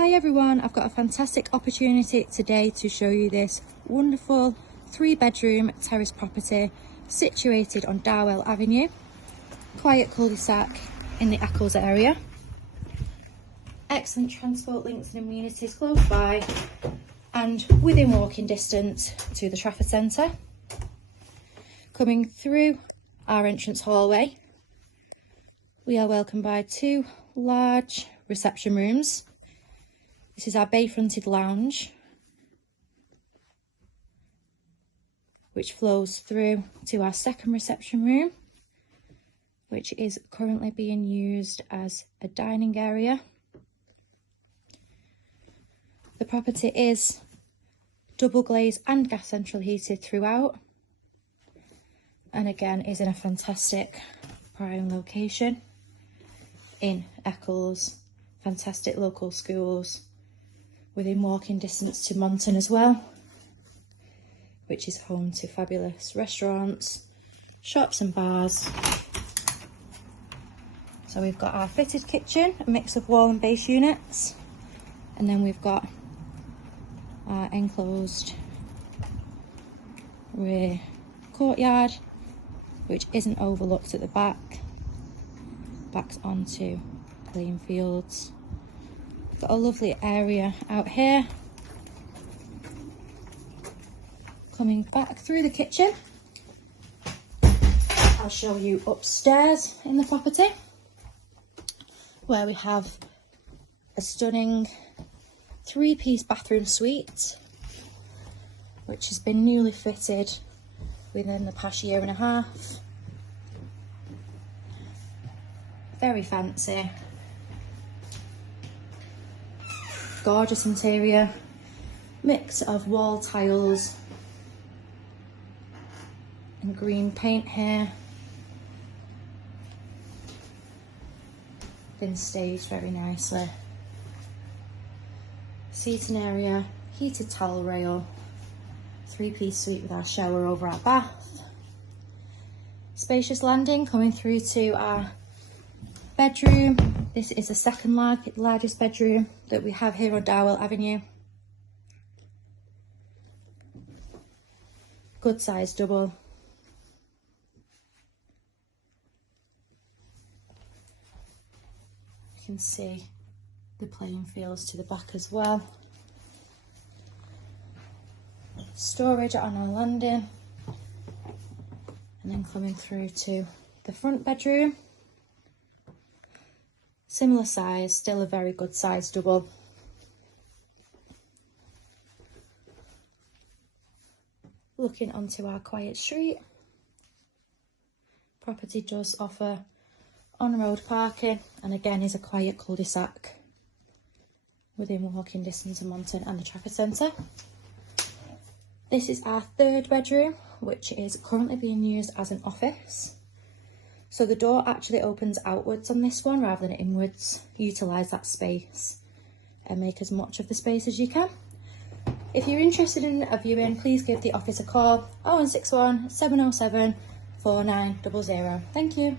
Hi everyone, I've got a fantastic opportunity today to show you this wonderful 3-bedroom terrace property situated on Darwell Avenue. Quiet cul-de-sac in the Eccles area. Excellent transport links and amenities close by and within walking distance to the Trafford Centre. Coming through our entrance hallway, we are welcomed by 2 large reception rooms. This is our bay-fronted lounge, which flows through to our second reception room, which is currently being used as a dining area. The property is double glazed and gas central heated throughout, and again is in a fantastic prime location in Eccles. Fantastic local schools within walking distance to Monton as well, which is home to fabulous restaurants, shops and bars. So we've got our fitted kitchen, a mix of wall and base units, and then we've got our enclosed rear courtyard, which isn't overlooked at the back, backs onto clean fields. Got a lovely area out here. Coming back through the kitchen, I'll show you upstairs in the property, where we have a stunning 3-piece bathroom suite, which has been newly fitted within the past year and a half. Very fancy. Gorgeous interior, mix of wall tiles and green paint here. Been staged very nicely. Seating area, heated towel rail, 3-piece suite with our shower over our bath. Spacious landing coming through to our bedroom. This is the second largest bedroom that we have here on Darwell Avenue. Good size double. You can see the playing fields to the back as well. Storage on our landing, and then coming through to the front bedroom. Similar size, still a very good size double. Looking onto our quiet street. Property does offer on-road parking, and again is a quiet cul-de-sac within walking distance of Monton and the Trafford Centre. This is our 3rd bedroom, which is currently being used as an office. So the door actually opens outwards on this one rather than inwards. Utilise that space and make as much of the space as you can. If you're interested in a viewing, please give the office a call, 0161 707 4900. Thank you.